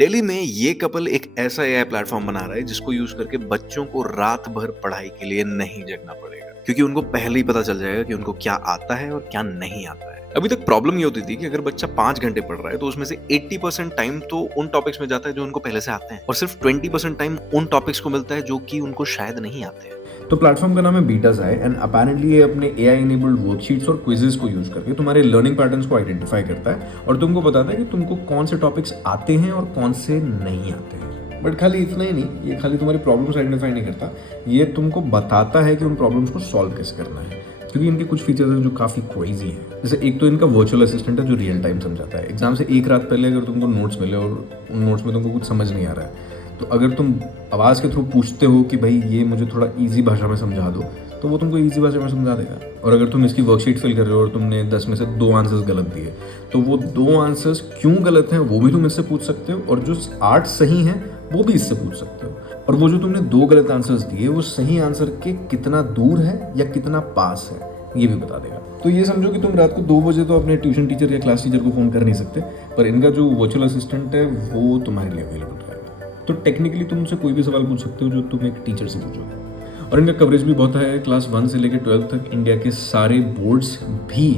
दिल्ली में ये कपल एक ऐसा एआई प्लेटफॉर्म बना रहा है जिसको यूज करके बच्चों को रात भर पढ़ाई के लिए नहीं जगना पड़ेगा, क्योंकि उनको पहले ही पता चल जाएगा कि उनको क्या आता है और क्या नहीं आता है। अभी तक प्रॉब्लम ये होती थी कि अगर बच्चा 5 घंटे पढ़ रहा है तो उसमें से 80% टाइम तो उन टॉपिक्स में जाता है जो उनको पहले से आते हैं, और सिर्फ 20% टाइम उन टॉपिक्स को मिलता है जो कि उनको शायद नहीं आते हैं। तो प्लेटफॉर्म का नाम है बीटाज़ाई एंड अपेरेंटली ये अपने एआई इनेबल्ड वर्कशीट्स और क्विजेस को यूज करके तुम्हारे लर्निंग पैटर्न्स को आइडेंटिफाई करता है और तुमको बताता है कि तुमको कौन से टॉपिक्स आते हैं और कौन से नहीं आते हैं। बट खाली इतना ही नहीं, ये खाली तुम्हारी प्रॉब्लम्स आइडेंटिफाई नहीं करता, ये तुमको बताता है कि उन प्रॉब्लम्स को सॉल्व कैसे करना है। क्योंकि इनके कुछ फीचर्स हैं जो काफ़ी क्रेजी हैं। जैसे एक तो इनका वर्चुअल असिस्टेंट है जो रियल टाइम समझाता है। एग्जाम से एक रात पहले अगर तुमको नोट्स मिले और उन नोट्स में तुमको कुछ समझ नहीं आ रहा है, तो अगर तुम आवाज़ के थ्रू पूछते हो कि भाई ये मुझे थोड़ा इजी भाषा में समझा दो, तो वो तुमको इजी भाषा में समझा देगा। और अगर तुम इसकी वर्कशीट फिल कर रहे हो और तुमने 10 में से 2 आंसर्स गलत दिए, तो वो 2 आंसर्स क्यों गलत हैं वो भी तुम इससे पूछ सकते हो, और जो 8 सही हैं वो भी इससे पूछ सकते हो। और वो जो तुमने 2 गलत आंसर्स दिए वो सही आंसर के कितना दूर है या कितना पास है ये भी बता देगा। तो ये समझो कि तुम रात को 2 बजे तो अपने ट्यूशन टीचर या क्लास टीचर को फ़ोन कर नहीं सकते, पर इनका जो वर्चुअल असिस्टेंट है वो तुम्हारे लिए अवेलेबल रहेगा। तो टेक्निकली तुम उनसे कोई भी सवाल पूछ सकते हो जो तुम एक टीचर से पूछोगे। और इनका कवरेज भी बहुत है। क्लास 1 से लेकर 12 तक इंडिया के सारे बोर्ड्स भी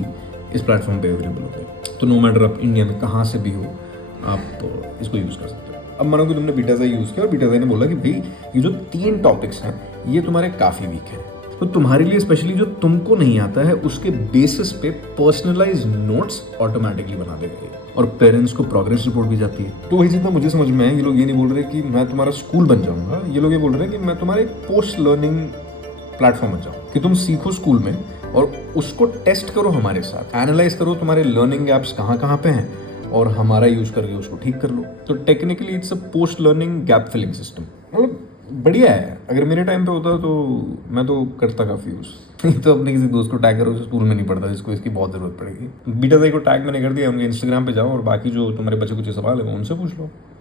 इस प्लेटफॉर्म पे अवेलेबल होते हैं। तो नो मैटर आप इंडिया में कहाँ से भी हो, आप इसको यूज़ कर सकते हो। अब मानो कि तुमने बीटाज़ाई यूज़ किया और बीटाज़ाई ने बोला कि भाई ये जो 3 टॉपिक्स हैं ये तुम्हारे काफ़ी वीक हैं, तो तुम्हारे लिए स्पेशली जो तुमको नहीं आता है उसके बेसिस पे पर्सनलाइज नोट्स ऑटोमेटिकली बना देगा और पेरेंट्स को प्रोग्रेस रिपोर्ट भी जाती है। तो वही जितना मुझे समझ में है, ये लोग ये नहीं बोल रहे कि मैं तुम्हारा स्कूल बन जाऊंगा, ये लोग ये बोल रहे हैं कि मैं तुम्हारे पोस्ट लर्निंग प्लेटफॉर्म बन जाऊँ, कि तुम सीखो स्कूल में और उसको टेस्ट करो हमारे साथ, एनालाइज करो तुम्हारे लर्निंग गैप्स कहाँ कहाँ पे हैं और हमारा यूज करके उसको ठीक कर लो। तो technically it's a post learning gap filling system. मतलब बढ़िया है। अगर मेरे टाइम पे होता तो मैं तो करता काफ़ी यूज़। तो अपने किसी दोस्त को टैग करो जो स्कूल में नहीं पढ़ता, जिसको इसकी बहुत ज़रूरत पड़ेगी। बीटाज़ाई को टैग मैंने कर दिया, उनके इंस्टाग्राम पे जाओ और बाकी जो तुम्हारे बच्चे कुछ सवाल है वो उनसे पूछ लो।